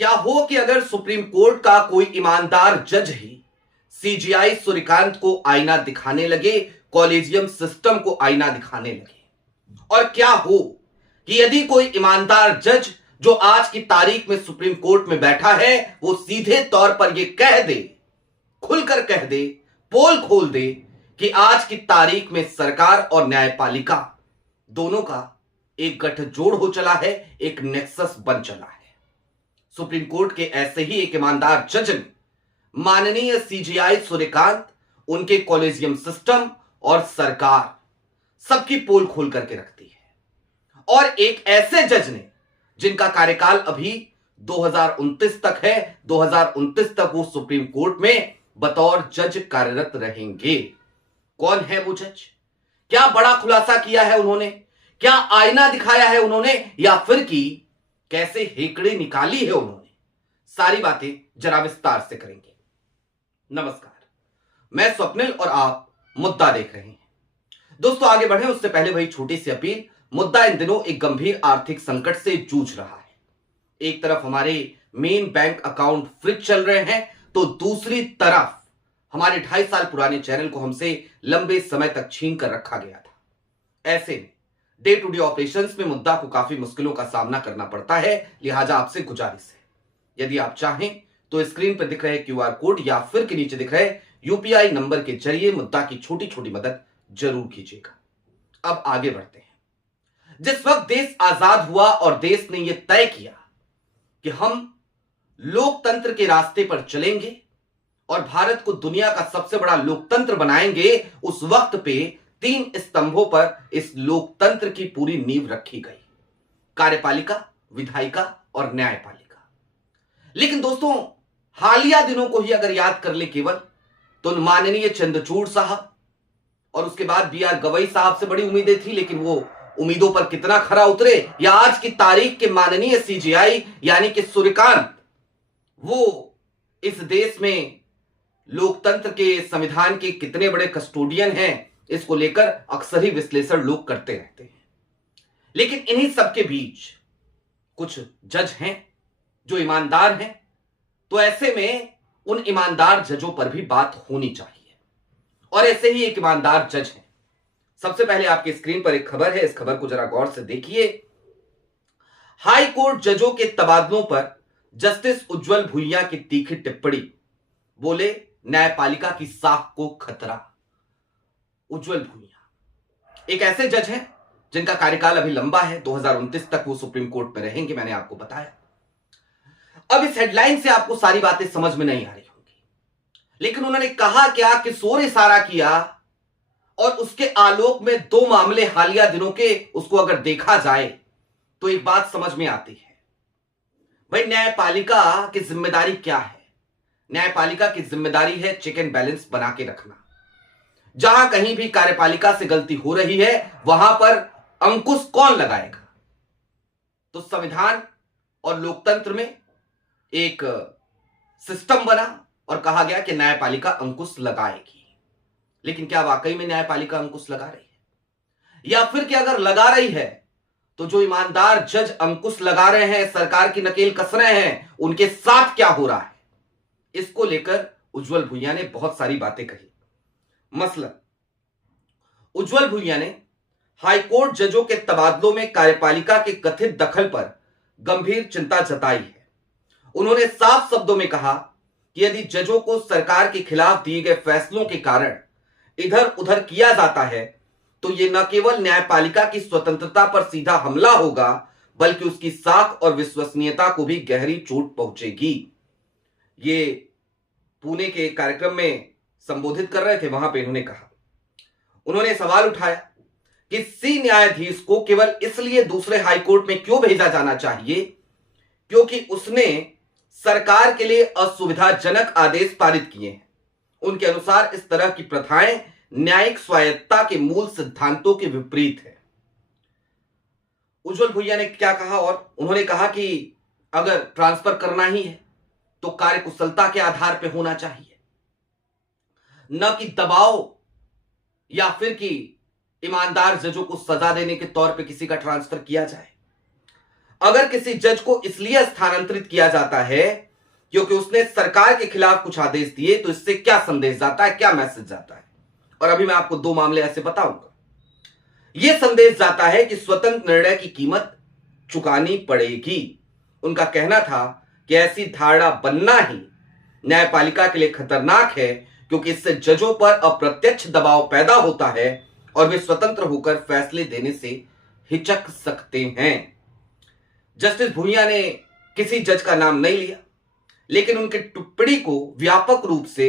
क्या हो कि अगर सुप्रीम कोर्ट का कोई ईमानदार जज ही सीजीआई सूर्यकांत को आईना दिखाने लगे, कॉलेजियम सिस्टम को आईना दिखाने लगे। और क्या हो कि यदि कोई ईमानदार जज जो आज की तारीख में सुप्रीम कोर्ट में बैठा है, वो सीधे तौर पर यह कह दे, खुलकर कह दे, पोल खोल दे कि आज की तारीख में सरकार और न्यायपालिका दोनों का एक गठजोड़ हो चला है, एक नेक्सस बन चला है। सुप्रीम कोर्ट के ऐसे ही एक ईमानदार जज ने माननीय सीजीआई सूर्यकांत, उनके कॉलेजियम सिस्टम और सरकार सबकी पोल खोल करके रख दी है। और एक ऐसे जज ने जिनका कार्यकाल अभी 2029 तक है, 2029 तक वो सुप्रीम कोर्ट में बतौर जज कार्यरत रहेंगे। कौन है वो जज? क्या बड़ा खुलासा किया है उन्होंने? क्या आईना दिखाया है उन्होंने, या फिर कि कैसे हेकड़े निकाली है उन्होंने? सारी बातें जरा विस्तार से करेंगे। नमस्कार, मैं स्वप्निल और आप मुद्दा देख रहे हैं। दोस्तों, आगे बढ़े उससे पहले वही छोटी सी अपील। मुद्दा इन दिनों एक गंभीर आर्थिक संकट से जूझ रहा है। एक तरफ हमारे मेन बैंक अकाउंट फ्रीज चल रहे हैं, तो दूसरी तरफ हमारे 2.5 साल पुराने चैनल को हमसे लंबे समय तक छीन कर रखा गया था। ऐसे में डे टू डे ऑपरेशंस में मुद्दा को काफी मुश्किलों का सामना करना पड़ता है। लिहाजा आपसे गुजारिश है, यदि आप चाहें तो स्क्रीन पर दिख रहे क्यूआर कोड या फिर के नीचे दिख रहे यूपीआई नंबर के जरिए मुद्दा की छोटी छोटी मदद जरूर कीजिएगा। अब आगे बढ़ते हैं। जिस वक्त देश आजाद हुआ और देश ने यह तय किया कि हम लोकतंत्र के रास्ते पर चलेंगे और भारत को दुनिया का सबसे बड़ा लोकतंत्र बनाएंगे, उस वक्त पे 3 स्तंभों पर इस लोकतंत्र की पूरी नींव रखी गई: कार्यपालिका, विधायिका और न्यायपालिका। लेकिन दोस्तों, हालिया दिनों को ही अगर याद कर ले केवल, तो माननीय चंद्रचूड़ साहब और उसके बाद बीआर गवई साहब से बड़ी उम्मीदें थी, लेकिन वो उम्मीदों पर कितना खरा उतरे, या आज की तारीख के माननीय सीजीआई यानी कि सूर्यकांत, वो इस देश में लोकतंत्र के, संविधान के कितने बड़े कस्टोडियन हैं, इसको लेकर अक्सर ही विश्लेषण लोग करते रहते हैं। लेकिन इन्हीं सबके बीच कुछ जज हैं जो ईमानदार हैं, तो ऐसे में उन ईमानदार जजों पर भी बात होनी चाहिए। और ऐसे ही एक ईमानदार जज हैं। सबसे पहले आपकी स्क्रीन पर एक खबर है, इस खबर को जरा गौर से देखिए। हाई कोर्ट जजों के तबादलों पर जस्टिस उज्जवल भुइयां की तीखी टिप्पणी, बोले न्यायपालिका की साख को खतरा। उज्जवल भुइयां एक ऐसे जज हैं जिनका कार्यकाल अभी लंबा है, 2029 तक वो सुप्रीम कोर्ट में रहेंगे, मैंने आपको बताया। अब इस हेडलाइन से आपको सारी बातें समझ में नहीं आ रही होंगी, लेकिन उन्होंने कहा क्या, किशोर इशारा किया, और उसके आलोक में 2 मामले हालिया दिनों के, उसको अगर देखा जाए तो एक बात समझ में आती है। भाई, न्यायपालिका की जिम्मेदारी क्या है? न्यायपालिका की जिम्मेदारी है चेक एंड बैलेंस बना के रखना। जहां कहीं भी कार्यपालिका से गलती हो रही है, वहां पर अंकुश कौन लगाएगा? तो संविधान और लोकतंत्र में एक सिस्टम बना और कहा गया कि न्यायपालिका अंकुश लगाएगी। लेकिन क्या वाकई में न्यायपालिका अंकुश लगा रही है? या फिर कि अगर लगा रही है तो जो ईमानदार जज अंकुश लगा रहे हैं, सरकार की नकेल कस रहे हैं, उनके साथ क्या हो रहा है? इसको लेकर उज्जवल भुइयां ने बहुत सारी बातें कही। मसलन, उज्जवल भुइयां ने हाईकोर्ट जजों के तबादलों में कार्यपालिका के कथित दखल पर गंभीर चिंता जताई है। उन्होंने साफ शब्दों में कहा कि यदि जजों को सरकार के खिलाफ दिए गए फैसलों के कारण इधर उधर किया जाता है, तो यह न केवल न्यायपालिका की स्वतंत्रता पर सीधा हमला होगा, बल्कि उसकी साख और विश्वसनीयता को भी गहरी चोट पहुंचेगी। ये पुणे के कार्यक्रम में संबोधित कर रहे थे, वहां पे इन्होंने कहा, उन्होंने सवाल उठाया कि सी न्यायाधीश को केवल इसलिए दूसरे हाईकोर्ट में क्यों भेजा जाना चाहिए क्योंकि उसने सरकार के लिए असुविधाजनक आदेश पारित किए हैं। उनके अनुसार इस तरह की प्रथाएं न्यायिक स्वायत्तता के मूल सिद्धांतों के विपरीत है। उज्जवल भुइयां ने क्या कहा, और उन्होंने कहा कि अगर ट्रांसफर करना ही है तो कार्यकुशलता के आधार पर होना चाहिए, न कि दबाव या फिर कि ईमानदार जजों को सजा देने के तौर पे किसी का ट्रांसफर किया जाए। अगर किसी जज को इसलिए स्थानांतरित किया जाता है क्योंकि उसने सरकार के खिलाफ कुछ आदेश दिए, तो इससे क्या संदेश जाता है, क्या मैसेज जाता है? और अभी मैं आपको दो मामले ऐसे बताऊंगा। यह संदेश जाता है कि स्वतंत्र निर्णय की कीमत चुकानी पड़ेगी। उनका कहना था कि ऐसी धारणा बनना ही न्यायपालिका के लिए खतरनाक है, क्योंकि इससे जजों पर अप्रत्यक्ष दबाव पैदा होता है और वे स्वतंत्र होकर फैसले देने से हिचक सकते हैं। जस्टिस भुइयां ने किसी जज का नाम नहीं लिया, लेकिन उनकी टिप्पणी को व्यापक रूप से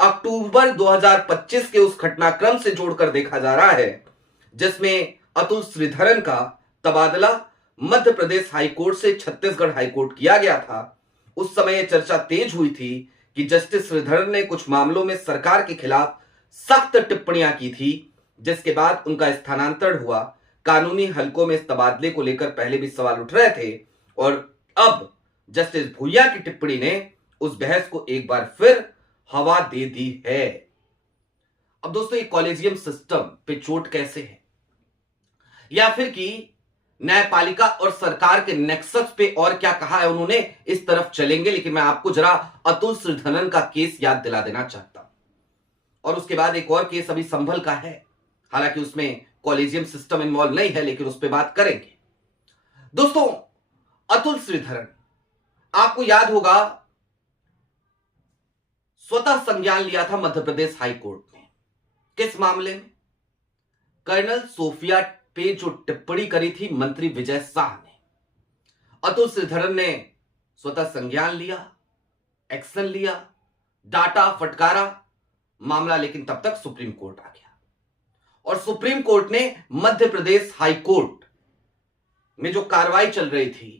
अक्टूबर 2025 के उस घटनाक्रम से जोड़कर देखा जा रहा है जिसमें अतुल श्रीधरन का तबादला मध्य प्रदेश हाईकोर्ट से छत्तीसगढ़ हाईकोर्ट किया गया था। उस समय यह चर्चा तेज हुई थी कि जस्टिस श्रीधरन ने कुछ मामलों में सरकार के खिलाफ सख्त टिप्पणियां की थी, जिसके बाद उनका स्थानांतरण हुआ। कानूनी हलकों में इस तबादले को लेकर पहले भी सवाल उठ रहे थे और अब जस्टिस भुइयां की टिप्पणी ने उस बहस को एक बार फिर हवा दे दी है। अब दोस्तों, ये कॉलेजियम सिस्टम पे चोट कैसे है, या फिर कि न्यायपालिका और सरकार के नेक्सस पे और क्या कहा है उन्होंने, इस तरफ चलेंगे। लेकिन मैं आपको जरा अतुल श्रीधरन का केस याद दिला देना चाहता हूं, और उसके बाद एक और केस अभी संभल का है, हालांकि उसमें कॉलेजियम सिस्टम इन्वॉल्व नहीं है, लेकिन उस पर बात करेंगे। दोस्तों, अतुल श्रीधरन, आपको याद होगा, स्वतः संज्ञान लिया था मध्य प्रदेश हाईकोर्ट ने। किस मामले में? कर्नल सोफिया पे जो टिप्पणी करी थी मंत्री विजय शाह ने। अतुल श्रीधरन ने स्वतः संज्ञान लिया, एक्शन लिया, डाटा, फटकारा मामला, लेकिन तब तक सुप्रीम कोर्ट आ गया और सुप्रीम कोर्ट ने मध्य प्रदेश हाईकोर्ट में जो कार्रवाई चल रही थी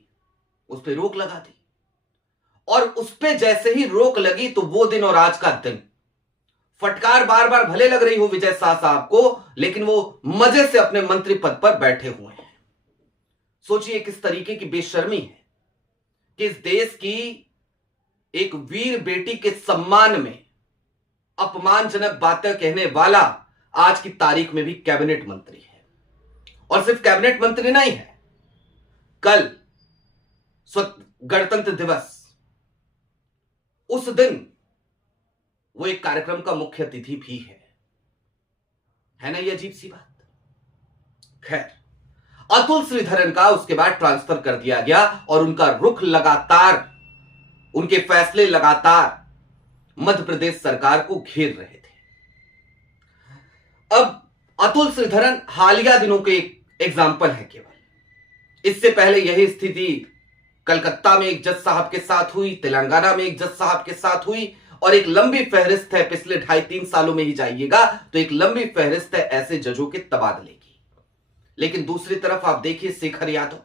उस पर रोक लगा दी। और उस पर जैसे ही रोक लगी तो वो दिन और आज का दिन, फटकार बार बार भले लग रही हो विजय शाह साहब को, लेकिन वो मजे से अपने मंत्री पद पर बैठे हुए हैं। सोचिए किस तरीके की बेशर्मी है कि इस देश की एक वीर बेटी के सम्मान में अपमानजनक बातें कहने वाला आज की तारीख में भी कैबिनेट मंत्री है। और सिर्फ कैबिनेट मंत्री नहीं है, कल गणतंत्र दिवस, उस दिन वो एक कार्यक्रम का मुख्य अतिथि भी है ना? ये अजीब सी बात। खैर, अतुल श्रीधरन का उसके बाद ट्रांसफर कर दिया गया और उनका रुख लगातार, उनके फैसले लगातार मध्य प्रदेश सरकार को घेर रहे थे। अब अतुल श्रीधरन हालिया दिनों के एक एग्जाम्पल है केवल। इससे पहले यही स्थिति कलकत्ता में एक जज साहब के साथ हुई, तेलंगाना में एक जज साहब के साथ हुई, और एक लंबी फहरिस्त है, पिछले 2.5-3 सालों में ही जाइएगा तो एक लंबी फहरिस्त है ऐसे जजों के तबादले की। लेकिन दूसरी तरफ आप देखिए शेखर यादव,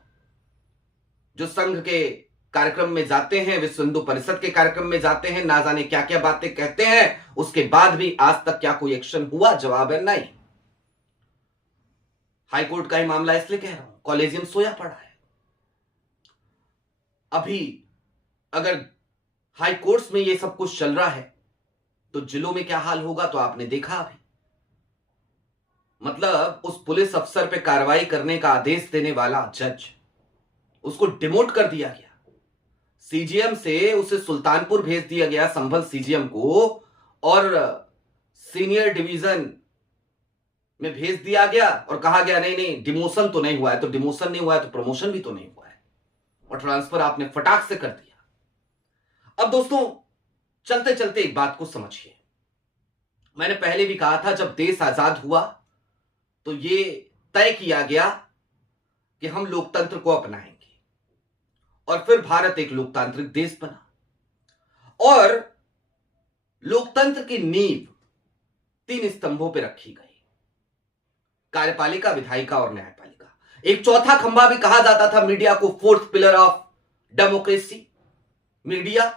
जो संघ के कार्यक्रम में जाते हैं, विश्व हिंदू परिषद के कार्यक्रम में जाते हैं, ना जाने क्या क्या बातें कहते हैं, उसके बाद भी आज तक क्या कोई एक्शन हुआ? जवाब है नहीं। हाईकोर्ट का ही मामला इसलिए कह रहा हूं, कॉलेजियम सोया पड़ा है। अभी अगर हाई कोर्ट्स में ये सब कुछ चल रहा है तो जिलों में क्या हाल होगा तो आपने देखा अभी। मतलब उस पुलिस अफसर पे कार्रवाई करने का आदेश देने वाला जज, उसको डिमोट कर दिया गया, सीजीएम से उसे सुल्तानपुर भेज दिया गया, संभल सीजीएम को, और सीनियर डिवीजन में भेज दिया गया और कहा गया नहीं नहीं डिमोशन तो नहीं हुआ है, तो डिमोशन नहीं हुआ है तो प्रमोशन भी तो नहीं हुआ है, और ट्रांसफर आपने फटाक से कर दिया। अब दोस्तों, चलते चलते एक बात को समझिए। मैंने पहले भी कहा था, जब देश आजाद हुआ तो ये तय किया गया कि हम लोकतंत्र को अपनाएंगे, और फिर भारत एक लोकतांत्रिक देश बना। और लोकतंत्र की नींव 3 स्तंभों पर रखी गई, कार्यपालिका, विधायिका और न्यायपालिका। एक चौथा खंभा भी कहा जाता था मीडिया को, 4th pillar of democracy, media,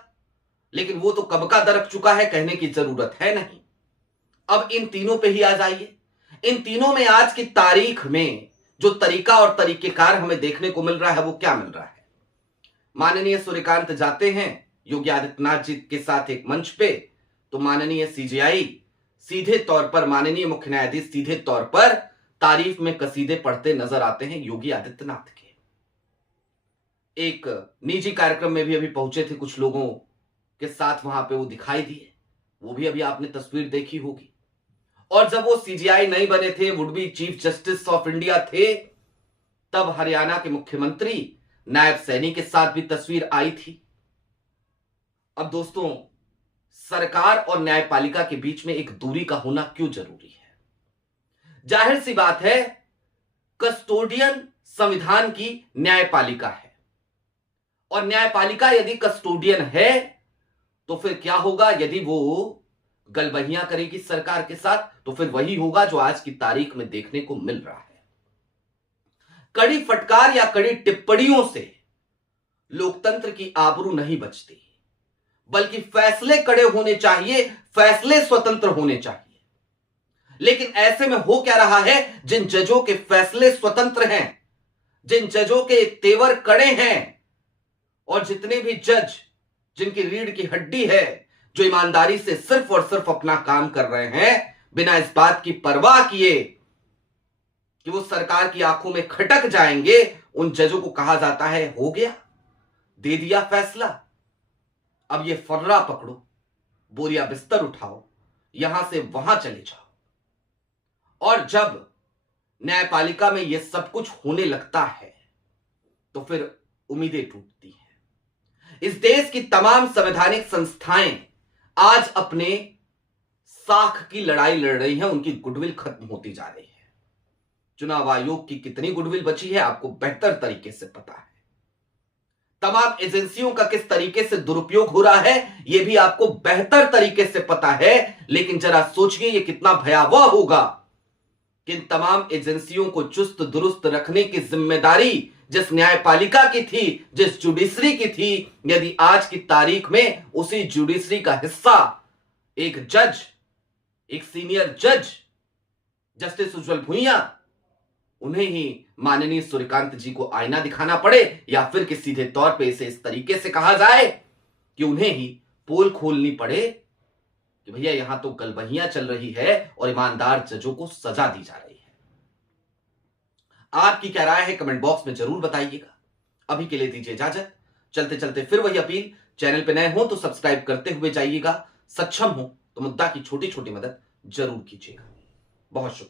लेकिन वो तो कब का दरक चुका है, कहने की जरूरत है नहीं। अब इन तीनों पे ही आ जाइए। इन तीनों में आज की तारीख में जो तरीका और तरीकेकार हमें देखने को मिल रहा है वो क्या मिल रहा है? माननीय सूर्यकांत जाते हैं योगी आदित्यनाथ जी के साथ एक मंच पे, तो माननीय सीजेआई सीधे तौर पर, माननीय मुख्य न्यायाधीश सीधे तौर पर तारीफ में कसीदे पढ़ते नजर आते हैं योगी आदित्यनाथ के। एक निजी कार्यक्रम में भी अभी पहुंचे थे, कुछ लोगों के साथ वहां पे वो दिखाई दिए, वो भी अभी आपने तस्वीर देखी होगी। और जब वो सीजीआई नहीं बने थे, would be chief justice of India थे, तब हरियाणा के मुख्यमंत्री नायब सैनी के साथ भी तस्वीर आई थी। अब दोस्तों, सरकार और न्यायपालिका के बीच में एक दूरी का होना क्यों जरूरी है? जाहिर सी बात है, कस्टोडियन संविधान की न्यायपालिका है, और न्यायपालिका यदि कस्टोडियन है तो फिर क्या होगा? यदि वो गलबहियां करेगी सरकार के साथ, तो फिर वही होगा जो आज की तारीख में देखने को मिल रहा है। कड़ी फटकार या कड़ी टिप्पणियों से लोकतंत्र की आबरू नहीं बचती, बल्कि फैसले कड़े होने चाहिए, फैसले स्वतंत्र होने चाहिए। लेकिन ऐसे में हो क्या रहा है? जिन जजों के फैसले स्वतंत्र हैं, जिन जजों के तेवर कड़े हैं, और जितने भी जज जिनकी रीढ़ की हड्डी है, जो ईमानदारी से सिर्फ और सिर्फ अपना काम कर रहे हैं, बिना इस बात की परवाह किए कि वो सरकार की आंखों में खटक जाएंगे, उन जजों को कहा जाता है हो गया, दे दिया फैसला, अब ये फर्रा पकड़ो, बोरिया बिस्तर उठाओ, यहां से वहां चले जाओ। और जब न्यायपालिका में यह सब कुछ होने लगता है तो फिर उम्मीदें टूटती हैं। इस देश की तमाम संवैधानिक संस्थाएं आज अपने साख की लड़ाई लड़ रही हैं, उनकी गुडविल खत्म होती जा रही है। चुनाव आयोग की कितनी गुडविल बची है आपको बेहतर तरीके से पता है। तमाम एजेंसियों का किस तरीके से दुरुपयोग हो रहा है यह भी आपको बेहतर तरीके से पता है। लेकिन जरा सोचिए यह कितना भयावह होगा कि इन तमाम एजेंसियों को चुस्त दुरुस्त रखने की जिम्मेदारी जिस न्यायपालिका की थी, जिस जुडिशरी की थी, यदि आज की तारीख में उसी जुडिशरी का हिस्सा एक जज, एक सीनियर जज जस्टिस उज्जवल भुइयां, उन्हें ही माननीय सूर्यकांत जी को आईना दिखाना पड़े, या फिर कि सीधे तौर पे इसे इस तरीके से कहा जाए कि उन्हें ही पोल खोलनी पड़े कि भैया यहां तो गलबहियां चल रही है और ईमानदार जजों को सजा दी जा रही है। आपकी क्या राय है कमेंट बॉक्स में जरूर बताइएगा। अभी के लिए दीजिए इजाजत। चलते चलते फिर वही अपील, चैनल पे नए हो तो सब्सक्राइब करते हुए जाइएगा, सक्षम हो तो मुद्दा की छोटी छोटी मदद जरूर कीजिएगा। बहुत शुक्रिया।